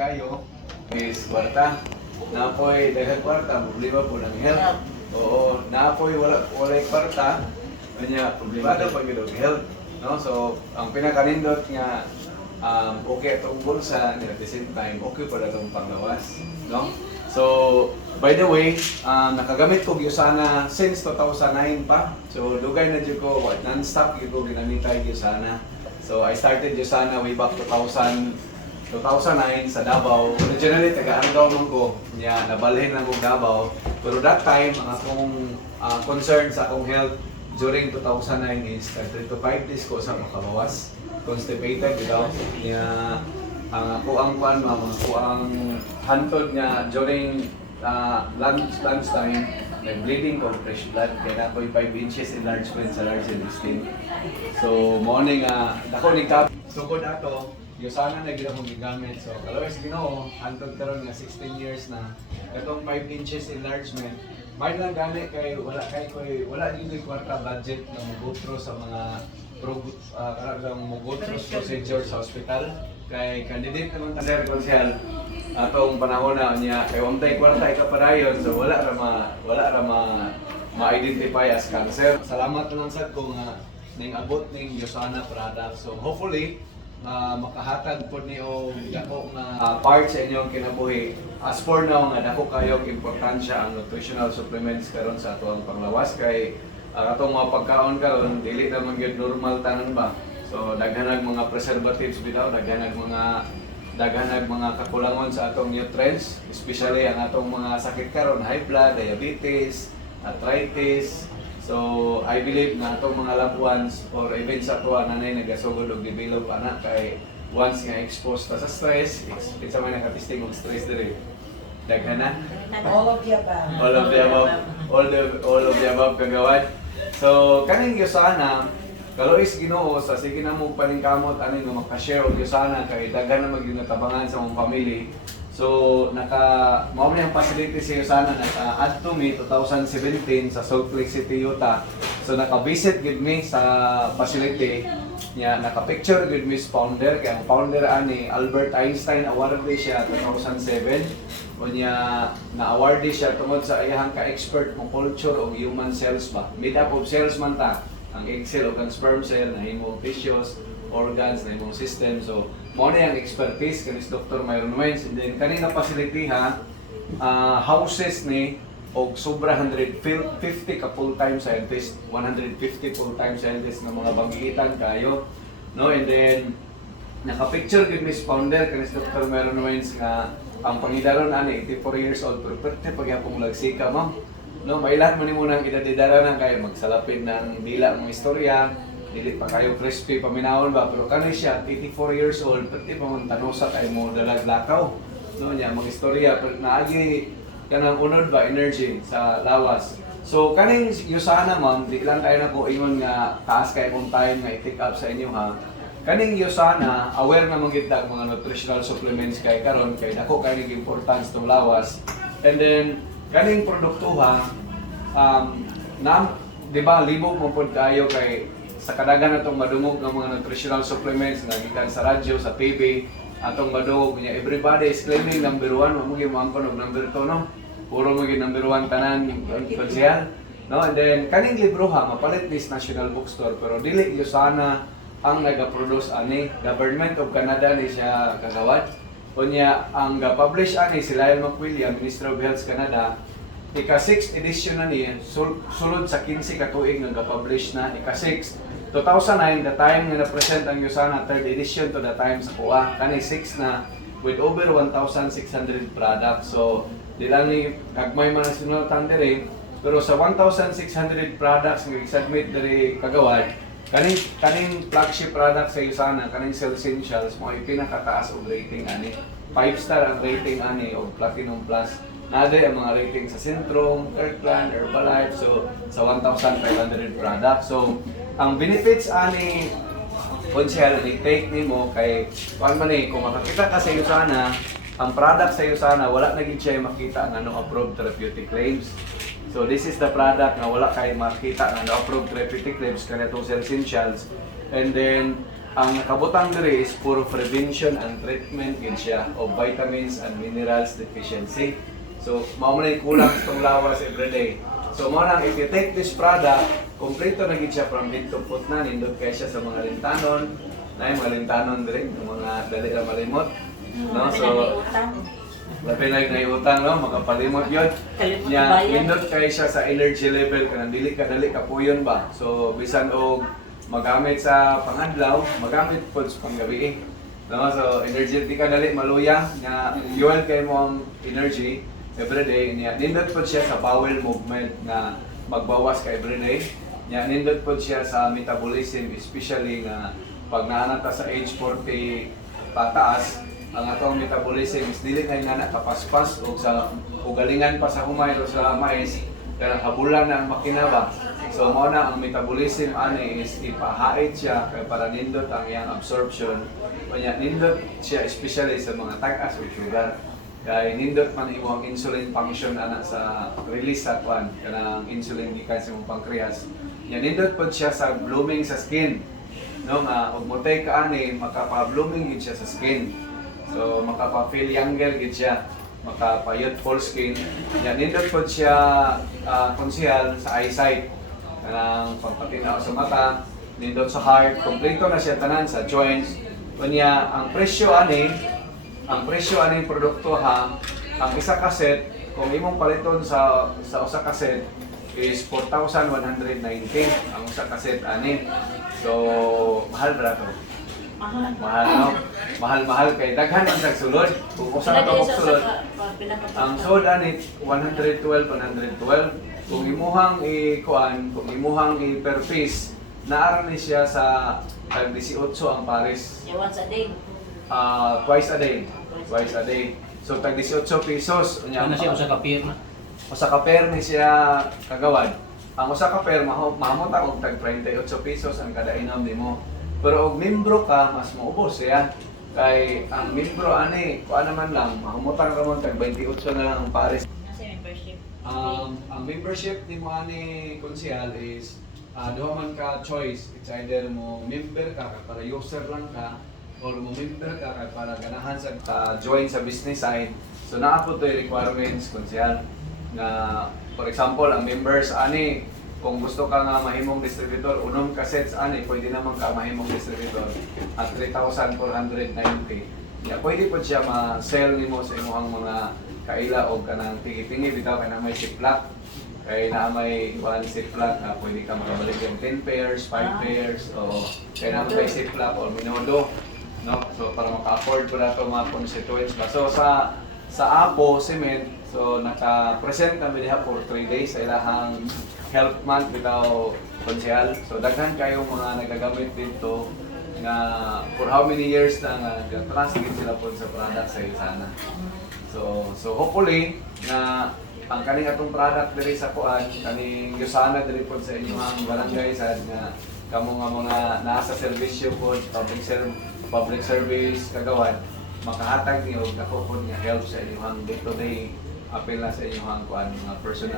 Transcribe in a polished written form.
kayo is kwarta. Napoy dahil kwarta, problema po ng health. Oo, napoy walay kwarta, kanya problemado pag yung health. No? So, ang pinakanindot nga okay itong bulsa, at the same time, okay pala itong panglawas. No? So, by the way, nakagamit ko Gyusana since 2009 pa. So, lugay na dyan ko, non-stop yun ko ginamita Gyusana. So, I started Gyusana way back 2009 sa Davao. Originally, taga-Argao man ko. Nabalhin lang kong Davao. Pero that time, ang akong concern sa akong health during 2009 is 3 to 5 days ko sa makabawas. Constipated, bitaw. Ang ako ang hantod niya during lunch time, may bleeding ko, fresh blood, kaya na ako'y 5 inches enlargement sa large intestine. So, morning, ako ni Kap, sugod ato, Gyusana na gina kong gigamit. So, kalawis Ginoo, hantod karon nga 16 years na, katong 5 inches enlargement, may lang gani kay wala din yung kwarta budget na magutro sa mga magutro procedure sa hospital. Kay candidate naman ta sir konsyal atong panahon na niya kay untay kwarta ikapadayon, so wala ra ma-identify as cancer. Salamat naman sad ko nga ning abot ning Gyusana product. So hopefully makahatag po niyo dako nga part sa inyong kinabuhi. As for now nga dako kayong importansya ang nutritional supplements karon sa atuang panglawas kay atong mga pagkaon karon dili naman gyud normal tanan ba. So daghanag mga preservatives bitaw, daghanag mga kakulangon sa atong nutrients, especially ang atong mga sakit karon, high blood, diabetes, arthritis. So I believe na atong mga loved ones or even sa tuwa nanay nagasugod og develop anak kay once nga exposed ta sa stress, sa may nakatisting og stress diri. Daghana? All of the above. All of the above kagawad. So kaning Gyusana Kalois Ginoo sa sige na mo paningkamot ani nga maka-share og Gyusana kay daghan na magginatabangan sa mong family. So mao man ang facility sa Gyusana naka-add to me 2017 sa Salt Lake City, Utah. So naka-visit gid mi sa facility niya, naka-picture gid mi sa founder kay ang founder ani Albert Einstein awardee siya 2007. Unya na-awardee siya tungod sa iyang ka-expert mo culture og human cells ba. Made up of cells man ta. Ang egg cell o ang sperm cell, nahimong tissues, organs, nahimong system. So, mo na yung expertise kanis Dr. Myron Wentz. And then, kanina facility houses ni og sobra 150 ka full-time scientist, 150 full-time scientist na mga bangitan kayo. No? And then, naka-picture din Miss Founder kanis Dr. Myron Wentz nga ang pangidaron ani 84 years old, pero pwede pagyapong lagsika, ma'am. No, may lahat mo ni muna ang idadidaranan kayo magsalapin ng dila mong istorya, dili pa kayo crispy paminahon ba, pero kanay siya 84 years old, pati pa man tanosa kayo mo dalaglakaw. No, niya mga istorya pero naagi kanang unod ba energy sa lawas. So kaning Gyusana ma'am, di lang tayo na ko ingon nga taas kay mong time nga i-pick up sa inyo ha. Kaning Gyusana, aware na manggitag mga nutritional supplements kay karon kay dako kay ning importance tong lawas. And then kaning produkto di ba libog mo pod kayo kay sa kadagan natong madungog ng mga nutritional supplements na gikan sa radyo, sa TV, atong madungog niya everybody is claiming number 1, mo gyud mangkon og number 2 no. Puro mo gyud number 1 tanan konsyal. No, and then kaning libro mapalit ni National Bookstore pero dili Gyusana ang naga-produce ani, Government of Canada ni siya kagawad. Unya ang ga-publish ani si Lyle McWilliam, Minister of Health Canada. Ika-6th edition na niya, sulod sa 15 ka tuig nga ga-publish na ika-6. 2009, the time nga na-present ang Gyusana, 3rd edition to the time sa kuha. Kani 6 na with over 1,600 products. So, di lang ni kagmay man ang sinunotan diri, pero sa 1,600 products nga i-submit diri kagawad, kaning flagship product sa Gyusana, kaning Cell Essentials, mga pinakataas og rating ani. 5-star ang rating ani og Platinum Plus. Nade ang mga rating sa Centrum, Kirkland, Herbalife, so sa 1,500 products. So, ang benefits ani konsyal ni take nimo kay kuan man kung makakita ka sa Gyusana, ang product sa Gyusana wala na gid siya makita nga no approved therapeutic claims. So this is the product na wala kay makita nga no approved therapeutic claims kanitong Cell Essentials. And then ang nakabutang diri is puro prevention and treatment gid siya of vitamins and minerals deficiency. So mao man yung kulang sa itong lawas everyday. So mo nang if you take this product, kompleto na gid siya from head to foot na, nindot kay siya sa mga lintanon, na mga lintanon diri, yung mga dali ra malimot. No, so labi na utang no, makapalimot yun. Nya nindot kay siya sa energy level kanang dili ka puyon ba. So bisan og magamit sa pangadlaw, magamit pod sa panggabi. No, so energetic ka dali maluya nga fuel kay mo ang energy everyday. Nya nindot pod siya sa bowel movement na magbawas ka everyday. Nya nindot pod siya sa metabolism, especially nga pag naanata sa age 40 pataas, ang atong metabolism is dili kay nga nakapaspas o sa ugalingan pa sa humay o sa mais kaya habulan na ang makina ba. So mo na ang metabolism ani is ipahait siya kay para nindot ang iyang absorption. Kanya nindot siya especially sa mga tag-as with sugar. Kay nindot man imo ang insulin function ana sa release sa kwan kanang insulin gikan sa imong pancreas. Nya nindot pod siya sa blooming sa skin. No nga og motay ka ani makapa-blooming gid siya sa skin. So makapa-feel younger gid siya, makapa-youthful skin. Yan nindot pod siya konsehal sa eyesight. Kanang pagpatinaw sa mata, nindot sa heart, kompleto na siya tanan sa joints. Kunya ang presyo ani produkto ha, ang isa ka set kung imong paliton sa usa ka set is 4,119 ang usa ka set ani. So mahal ra to. Mahal no? Mahal kay daghan ang nagsulod. Kung usa ka sulod, ang sold anit 112. Kung imuhang kung imuhang per piece, naara ni siya sa 18 ang pares. Once a day. Twice a day. So tag 18 pesos. Ano siya usa ka pair na? Usa ka pair ni siya kagawad. Ang usa ka pair mahimot og tag 38 pesos ang kada inom nimo. Pero og membro ka, mas maubos siya. Kay ang membro ani, kuan naman lang, mahumutan ka mo tag 28 na lang ang pares. Nasa membership. Ang membership ni mo ani konsehal is duha man ka choice. It's either mo member ka kay para user lang ka or mo member ka kay para ganahan sa join sa business side. So naa po toy requirements konsehal na for example ang members ani kung gusto ka nga mahimong distributor, unom ka sets ani, pwede naman ka mahimong distributor at 3,490. Pwede po siya ma-sell nimo sa imong mga kaila o kanang tingi-tingi bitaw kay na may siplak. Kay na may one siplak na pwede ka makabalik yung 10 pairs, 5 pairs o kay na may siplak o minudo. No? So para maka-afford ko na ito mga constituents ba. So sa Apo Cement, so naka-present kami diha for 3 days sa ilahang health month bitaw konsehal. So daghan kayo mga nagagamit dito nga for how many years na nga translate sila po sa product sa Isana. So hopefully na ang kaning atong product diri sa kuan kaning Yusana diri po sa inyong barangay sad nga kamo nga mga nasa serbisyo po public service kagawad makahatag niyo og dako po nga help sa inyong day-to-day apil na sa inyong kuan mga personal